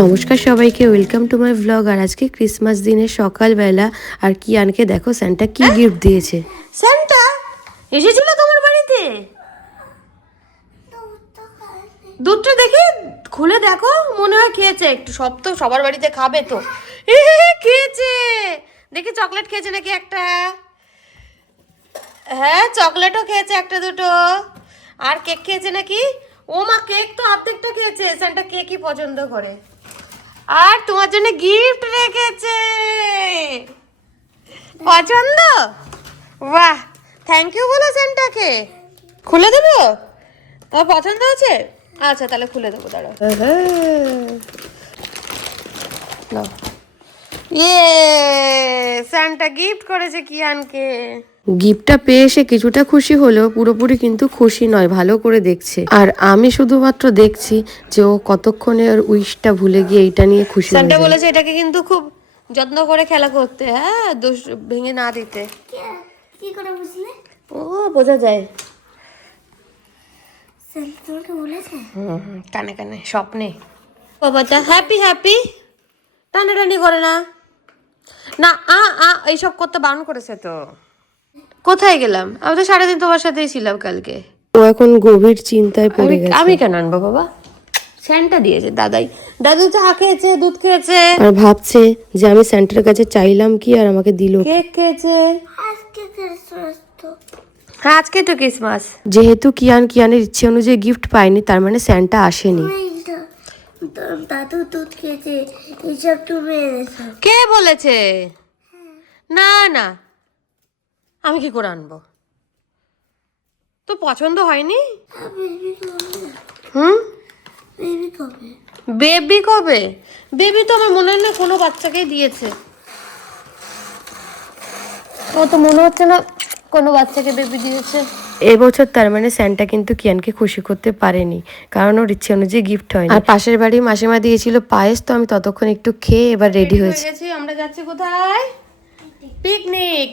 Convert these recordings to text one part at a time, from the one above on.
নমস্কার সবাইকে welcome to my blog আর আজকে ক্রিসমাস দিনে সকালবেলা আর কি আনকে দেখো স্যান্টা কি গিফট দিয়েছে? স্যান্টা এসেছিল তোমার বাড়িতে? দুধটা দেখি খুলে দেখো মনে হয় খেয়েছে একটু। সব তো সবার বাড়িতে খাবে তো। খেয়েছে। দেখি চকলেট খেয়েছে নাকি একটা? হ্যাঁ চকলেটও খেয়েছে একটা দুটো। আর কেক খেয়েছে নাকি? ও মা কেক তো অর্ধেকটা খেয়েছে। স্যান্টা কেকই পছন্দ করে। আর তোমার জন্য গিফট রেখেছে। পছন্দ? বাহ থ্যাংক ইউ বলো সেন্টাকে। খুলে দেবো? তোমার পছন্দ আছে আচ্ছা তাহলে খুলে দেবো, দাঁড়াও। ইয়ে স্যান্টা গিফট করেছে কিয়ানকে। গিফটটা পেয়ে সে কিছুটা খুশি হলেও পুরোপুরি কিন্তু খুশি নয় ভালো করে দেখছে। আর আমি শুধুমাত্র দেখছি যে ও কতক্ষণে ওর উইশটা ভুলে গিয়ে এইটা নিয়ে খুশি হয়ে স্যান্টা বলেছে এটাকে কিন্তু খুব যত্ন করে খেলা করতে হ্যাঁ? দোষ ভেঙে না দিতে। কি? করে বুঝলে? ও বোঝা যায়। কানে কানে স্বপ্নে। বাবাটা হ্যাপি হ্যাপি টানাটানি করে না। না আ আ এইসব করতে বারণ করেছে তো। কোথায় গেলাম? আমি তো সারাদিন তোমার সাথেই ছিলাম কালকে। ও এখন গভীর চিন্তায় পড়ে আমি গেছে। আমি কেন আনব বাবা? স্যান্টা দিয়েছে দাদাই। দাদু চা খেয়েছে দুধ খেয়েছে। আর ভাবছে যে আমি স্যান্টার কাছে চাইলাম কি আর আমাকে দিল কি? কেক খেয়েছে। আজকে তো হ্যাঁ আজকে তো ক্রিসমাস যেহেতু কিয়ান কিয়ানের ইচ্ছে অনুযায়ী গিফট পায়নি তার মানে স্যান্টা আসেনি। দাদু দুধ খেয়েছে এইসব তুমি কে বলেছে? না না। আমি কি করে আনব? তো পছন্দ হয়নি? হুম? বেবি কবে? বেবি তো আমার মনে হয় না কোনো বাচ্চাকেই দিয়েছে। ও তো মনে হচ্ছে না কোনো বাচ্চাকে বেবি দিয়েছে। এবছর তার মানে স্যান্টা কিন্তু কিয়ানকে খুশি করতে পারেনি কারণ ওর ইচ্ছে অনুযায়ী গিফট হয়নি। আর পাশের বাড়ি মাসিমা দিয়েছিল পায়েস তো আমি ততক্ষণ একটু খেয়ে এবার রেডি হয়েছি। আমরা যাচ্ছি কোথায়? পিকনিক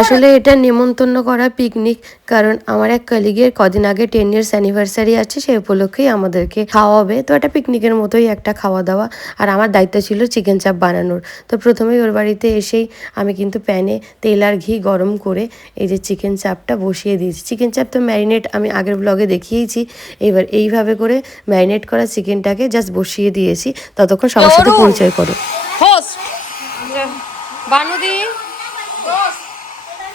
আসলে এটা নেমন্তন্ন করা পিকনিক কারণ আমার এক কলিগের কদিন আগে টেন ইয়ার্স অ্যানিভার্সারি আছে সেই উপলক্ষেই আমাদেরকে খাওয়াবে। তো এটা পিকনিকের মতোই একটা খাওয়া দাওয়া আর আমার দায়িত্ব ছিল চিকেন চাপ বানানোর। তো প্রথমেই ওর বাড়িতে এসেই আমি কিন্তু প্যানে তেল আর ঘি গরম করে এই যে চিকেন চাপটা বসিয়ে দিয়েছি। চিকেন চাপ তো ম্যারিনেট আমি আগের ব্লগে দেখিয়েছি। এবার এইভাবে করে ম্যারিনেট করা চিকেনটাকে জাস্ট বসিয়ে দিয়েছি ততক্ষণ সবার সাথে পরিচয় করো। বানুদি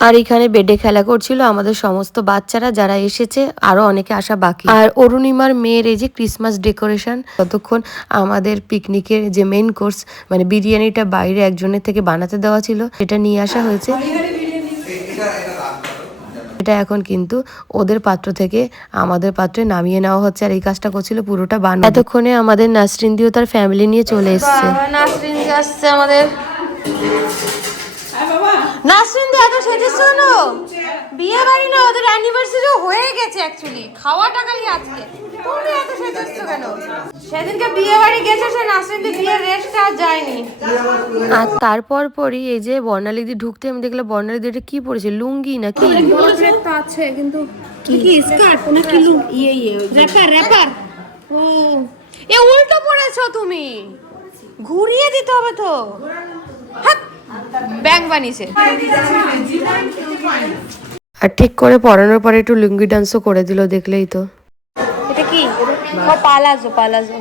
আর এখানে বেডে খেলা করছিল আমাদের সমস্ত বাচ্চারা, যারা এসেছে, আরও অনেকে আসা বাকি। আর অরুণিমার মেয়ের এই যে ক্রিসমাস ডেকোরেশন ততক্ষণ আমাদের পিকনিকের যে মেন কোর্স মানে বিরিয়ানিটা বাইরে একজনের থেকে বানাতে দেওয়া ছিল সেটা নিয়ে আসা হয়েছে। এটা এখন কিন্তু ওদের পাত্র থেকে আমাদের পাত্রে নামিয়ে নেওয়া হচ্ছে, আর এই কাজটা করছিল পুরোটা বানানো। এতক্ষণে আমাদের নাসরিন দিও তার ফ্যামিলি নিয়ে চলে এসছে। নাসরিন আসছে আমাদের। নাসরিন দি এত সেজেছো কেন বিয়ে বাড়ি না ওদের অ্যানিভার্সারি হয়ে গেছে অ্যাকচুয়ালি খাওয়া টাকাই আজকে। তুমি এত সেজেছো কেন? সেদিনকে বিয়ে বাড়ি গেছে সে নাসরিন দি বিয়ের রেস্ট আর যায়নি। আর তারপর পরই এই যে বর্ণালীদি ঢুকতে আমি দেখলাম বর্ণালীদি এটা কি পড়েছে লুঙ্গি নাকি র্যাপার র্যাপার ও। এ উল্টো পড়েছো তুমি। ঘুরিয়ে দিতে হবে তো। হাত ব্যাং বানিয়েছে আর ঠিক করে পড়ানোর পরে একটু লুঙ্গি ডান্সও করে দিল দেখলেই তো। এটা কি? ও পালাজো পালাজো।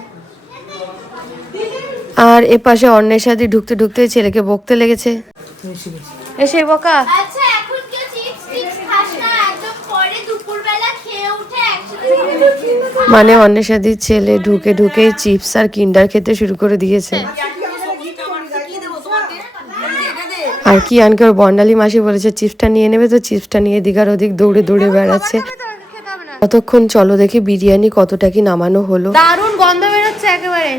আর এ পাশে অন্যের সাথে ঢুকতে ঢুকতে ছেলেকে বকতে লেগেছে। এসে বোকা। আচ্ছা এখন কেউ চিপস টিপস খাস না একদম পরে দুপুরবেলা খেয়ে উঠে একসাথে মানে অন্যের সাথে ছেলে ঢুকে ঢুকেই চিপস আর কিন্ডার খেতে শুরু করে দিয়েছে। আর কি আনকে ওর বর্ণালী মাসি বলেছে চিপসটা নিয়ে নেবে তো চিপসটা নিয়ে দিঘার ওদিক দৌড়ে দৌড়ে বেড়াচ্ছে। কতক্ষণ ততক্ষণ চলো দেখি বিরিয়ানি কতটা কি নামানো হলো। দারুণ গন্ধ বেরোচ্ছে একেবারে।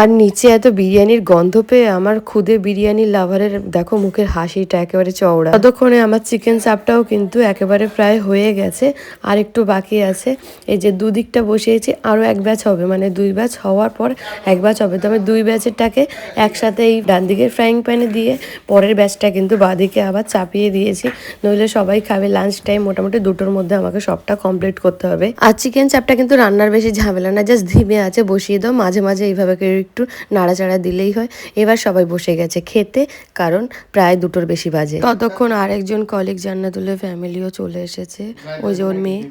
আর নিচে এত বিরিয়ানির গন্ধ পেয়ে আমার খুদে বিরিয়ানির লাভারের, দেখো মুখের হাসিটা একেবারে চওড়া। ততক্ষণে আমার চিকেন চাপটাও কিন্তু একেবারে প্রায় হয়ে গেছে, আর একটু বাকি আছে। এই যে দুদিকটা বসিয়েছি আরও এক ব্যাচ হবে মানে দুই ব্যাচ হওয়ার পর এক ব্যাচ হবে। তো আমি দুই ব্যাচেরটাকে একসাথে এই ডান দিকের ফ্রাইং প্যানে দিয়ে পরের ব্যাচটা কিন্তু বাদিকে আবার চাপিয়ে দিয়েছি। নইলে সবাই খাবে লাঞ্চ টাইম মোটামুটি দুটোর মধ্যে আমাকে সবটা কমপ্লিট করতে হবে। আর চিকেন চাপটা কিন্তু রান্নার বেশি ঝামেলা না জাস্ট ধিমে আছে, বসিয়ে দাও, মাঝে মাঝে এইভাবে একটু নাড়াচাড়া দিলেই হয়। এবার সবাই বসে গেছে খেতে কারণ প্রায় দুটোর বেশি বাজে। ততক্ষণ আরেকজন কলিগ জান্নাতুলের ফ্যামিলিও চলে এসেছে। ওই যে ওর মেয়ে।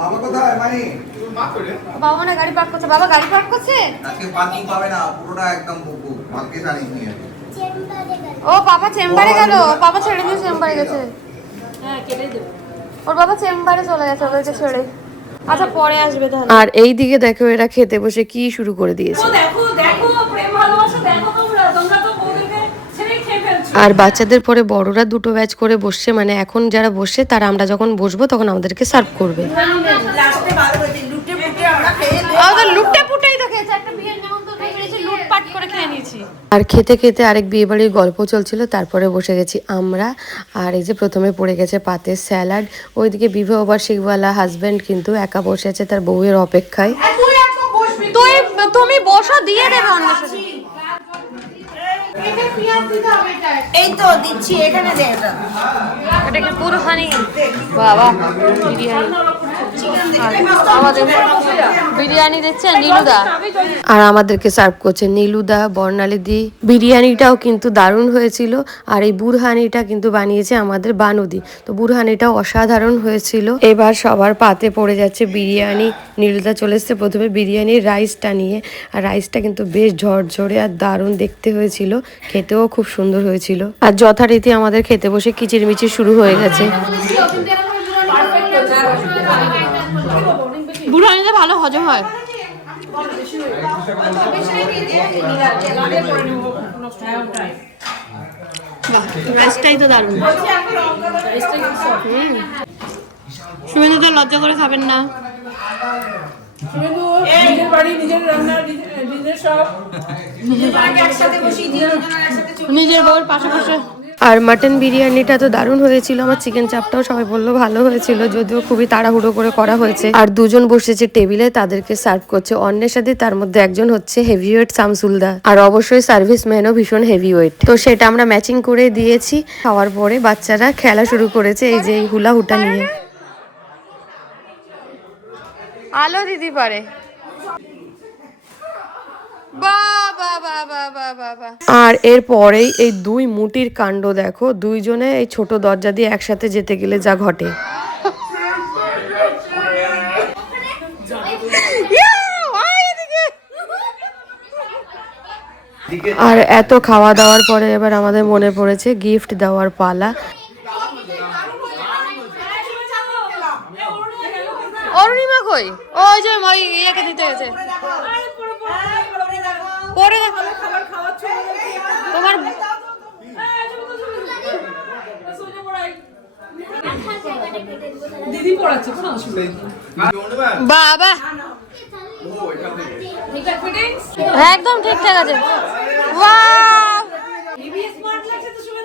বাবা কোথায় মাই বাবা না গাড়ি পার্ক করছে। বাবা গাড়ি পার্ক করছে? আজকে পার্কিং পাবে না পুরোটা একদম বুকু ভাগ্যে জানিস নিয়ে ও বাবা চেম্বারে গেল। বাবা ছেড়ে দিয়ে চেম্বারে গেছে। ওর বাবা চেম্বারে চলে গেছে ওদেরকে ছেড়ে। আচ্ছা পরে আসবে তাহলে। আর এই দিকে দেখো এরা খেতে বসে কি শুরু করে দিয়েছে। দেখো দেখো প্রেম ভালোবাসা দেখো তোমরা তোমরা তো আর বাচ্চাদের পরে বড়রা দুটো ব্যাচ করে বসছে মানে এখন যারা বসছে তারা আমরা যখন বসবো তখন আমাদেরকে সার্ভ করবে লাস্টে ভালো হয়েছে লুটে ফুটে আমরা খেয়ে আমাদের লুটে পুটেই তো খেয়েছে একটা বিয়ের নেমন্তন্ন করেছি লুটপাট খেয়ে নিয়েছি। আর খেতে খেতে আরেক বিয়ে বাড়ির গল্প চলছিল তারপরে বসে গেছি আমরা। আর এই যে প্রথমে পড়ে গেছে পাতে স্যালাড ওইদিকে বিবাহ বার্ষিকওয়ালা হাজব্যান্ড কিন্তু একা বসে আছে তার বউয়ের অপেক্ষায়। তুই তুমি বসো দিয়ে দেবে অন্য এই তো দিচ্ছি এখানে দে এটা এটাকে পুরো হানি বাবা বিরিয়ানি। আর আমাদেরকে সার্ভ করছে নীলুদা, বর্ণালীদি। বিরিয়ানিটাও কিন্তু দারুণ হয়েছিল, আর এই বুরহানিটা কিন্তু বানিয়েছে আমাদের বানুদি। তো বুরহানিটাও অসাধারণ হয়েছিল। এবার সবার পাতে পড়ে যাচ্ছে বিরিয়ানি। নীলুদা চলে এসছে প্রথমে বিরিয়ানির রাইসটা নিয়ে। আর রাইসটা কিন্তু বেশ ঝরঝরে আর দারুণ দেখতে হয়েছিল। খেতেও খুব সুন্দর হয়েছিল। আর যথারীতি আমাদের খেতে বসে কিচিরমিচির শুরু হয়ে গেছে। বুড়ানিতে ভালো হজম হয়। রাইসটাই তো দারুণ। শুভেন্দু তো লজ্জা করে খাবেন না। নিজের বাড়ি বউর পাশে বসে আর মাটন বিরিয়ানিটা তো দারুণ হয়েছিল, আমার চিকেন চাপটাও সবাই বলল ভালো হয়েছিল, যদিও খুবই তাড়াহুড়ো করে করা হয়েছে। আর দুজন বসেছে টেবিলে তাদেরকে সার্ভ করছে। অন্যের সাথে তার মধ্যে একজন হচ্ছে হেভি ওয়েট সামসুলদা আর অবশ্যই সার্ভিস ম্যানও ভীষণ হেভি ওয়েট তো সেটা আমরা ম্যাচিং করে দিয়েছি। খাওয়ার পরে বাচ্চারা খেলা শুরু করেছে, এই যে হুলা হুটা নিয়ে। আলো দিদি পারে। আর এর পরেই এই দুই মুটির কাণ্ড দেখো দুইজনে এই ছোট দরজা দিয়ে একসাথে যেতে গেলে যা ঘটে। আর এত খাওয়া দাওয়ার পরে এবার আমাদের মনে পড়েছে গিফট দেওয়ার পালা। অরুণিমা কই? ওই যে ইয়েকে দিতে গেছে। পরে দেখো তোমার দিদি পড়াচ্ছে কোনো অসুবিধা নেই বাবা একদম ঠিকঠাক আছে হ্যাঁ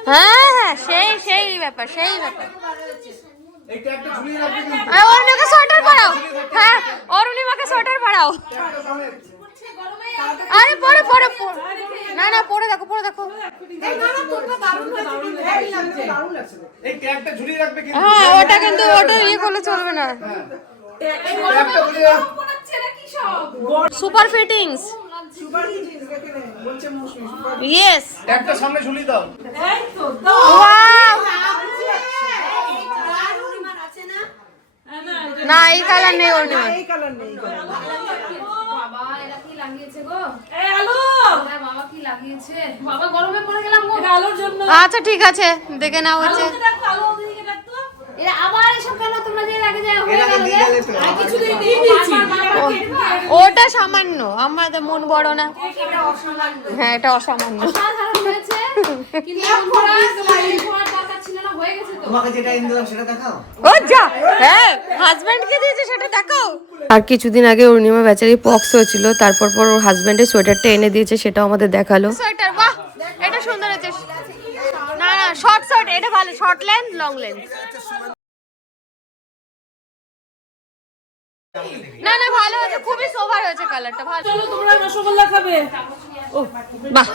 হ্যাঁ সেই সেই ব্যাপার সেই ব্যাপার অরুণিমাকে সোয়েটার পরাও হ্যাঁ অরুণিমাকে সোয়েটার পরাও আরে পরে পরে। না না পরে দেখো পরে দেখো। এই ট্যাগটা ঝুলিয়ে রাখবে কিন্তু। হ্যাঁ ওটা কিন্তু ওটা ইয়ে করলে চলবে না। ট্যাগটা ঝুলিয়ে রাখ। সুপার ফিটিংস ইয়েস ট্যাগটা সামনে ঝুলিয়ে দাও। এই তো ওয়াও না? এই কালার নেই এই আলো! বাবা কি লাগিয়েছে? বাবা গরমে পড়ে গেলাম গো। আলোর জন্য। আচ্ছা ঠিক আছে দেখে নাও হচ্ছে। আলোকে আলো ওদিকে ডাকতো। এরা আবার এসব কেন তোমরা দিয়ে লাগে যায় হয়ে গেল আর কিছুদিন দিয়ে দিয়েছি। ওটা সামান্য আমাদের মন বড় না। হ্যাঁ এটা অসামান্য। হয়েছে। কিন্তু হয়ে গেছে তো। তোমাকে যেটা এনে দিলাম সেটা দেখাও। ও যা। হ্যাঁ হাজবেন্ড কে দিয়েছে সেটা দেখাও। আর কিছুদিন আগে অরুণিমা বেচারি পক্স হয়েছিল তারপর পর ওর হাজব্যান্ডের সোয়েটারটা এনে দিয়েছে সেটাও আমাদের দেখাল। সোয়েটার বাহ! এটা সুন্দর হয়েছে। না না শর্ট শর্ট এটা ভালো শর্ট লেন্থ লং লেন্থ না না ভালো হয়েছে খুবই সোভার হয়েছে কালারটা ভালো। চলো তোমরা রসগোল্লা খাবে। বাহ।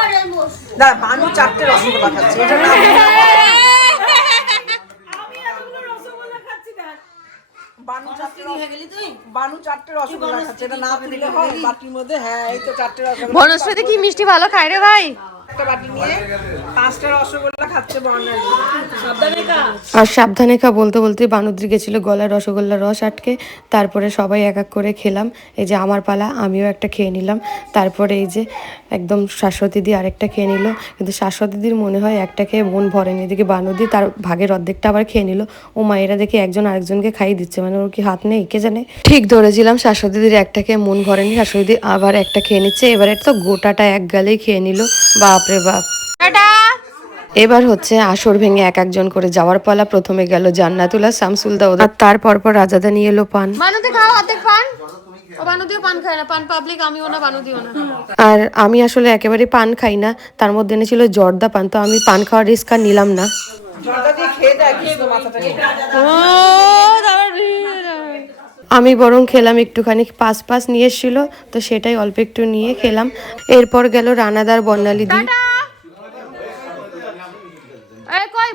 আমরা এই ঘরে বসবো। না বানু চারটে রসগোল্লা খাচ্ছে এটা না। আমি এতগুলো রসগোল্লা খাচ্ছি দেখ। বানু চারটে বানু চারটে রসগোল্লা খাচ্ছে এটা না দিলে হয়? বাটির মধ্যে হ্যাঁ এই তো চারটে রসগোল্লা বনশ্রীতে কি মিষ্টি ভালো খায় রে ভাই? রসগোল্লা আর সাবধানে খা বলতে বলতে বানুদ্রি গেছিল গলায় রসগোল্লার রস আটকে তারপরে সবাই এক এক করে খেলাম। এই যে আমার পালা আমিও একটা খেয়ে নিলাম। তারপরে এই যে একদম শাশ্বতী দি আরেকটা খেয়ে নিল। কিন্তু শাশ্বতী দির মনে হয় একটা খেয়ে মন ভরেনি। এদিকে বানুদি তার ভাগের অর্ধেকটা আবার খেয়ে নিল। ও মায়েরা দেখে একজন আরেকজনকে খাইয়ে দিচ্ছে। মানে ওর কি হাত নেই? কে জানে? ঠিক ধরেছিলাম শাশ্বতী দিদির একটা খেয়ে মন ভরেনি। শাশ্বতী দি আবার একটা খেয়ে নিচ্ছে। এবারে তো গোটাটা এক গালেই খেয়ে নিল। বাপরে বাপ। এবার হচ্ছে আসর ভেঙে এক একজন করে যাওয়ার পালা। প্রথমে গেল জান্নাতুল্লাহ শামসুলদা ওদের আর তারপর পর রাজাদা নিয়ে এলো পান। বানুতে খাও অর্ধেক পান। ও বানুদিও পান খায় না। পান পাবলিক আমিও না বানুদিও না। আর আমি আসলে একেবারে পান খাই না। তার মধ্যে এনেছিল জর্দা পান। তো আমি পান খাওয়ার রিস্ক আর নিলাম না জলটা দিয়ে খেয়ে দেয় কৃষ্ণ মাথাটা নিয়ে। আমি বরং খেলাম একটুখানি পাস পাস নিয়ে এসেছিল তো সেটাই অল্প একটু নিয়ে খেলাম। এরপর গেল রানাদার বর্ণালী দি। কই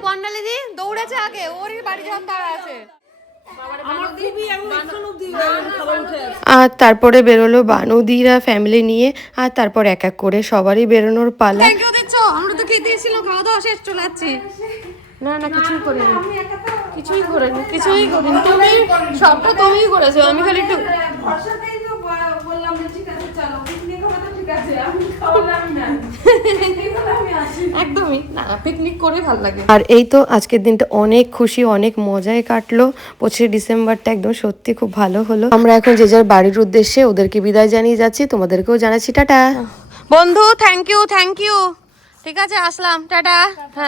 দৌড়েছে আগে ওরই বাড়ি যখন তারা আছে। আর তারপরে বেরোলো বানুদিরা ফ্যামিলি নিয়ে আর তারপর এক এক করে সবারই বেরোনোর পালা। আমরা তো খেয়ে দিয়েছিলাম খাওয়া দাওয়া শেষ চলে যাচ্ছি। না না কিছুই করিনি। কিছুই করিনি কিছুই করিনি। তুমি সবটা তুমিই করেছ আমি খালি একটু একদমই না পিকনিক করে ভালো লাগে। আর এই তো আজকের দিনটা অনেক খুশি অনেক মজায় কাটলো। পঁচিশে ডিসেম্বরটা একদম সত্যি খুব ভালো হলো। আমরা এখন যে যার বাড়ির উদ্দেশ্যে ওদেরকে বিদায় জানিয়ে যাচ্ছি তোমাদেরকেও জানাচ্ছি টাটা। বন্ধু থ্যাংক ইউ থ্যাংক ইউ ঠিক আছে আসলাম টাটা। হ্যাঁ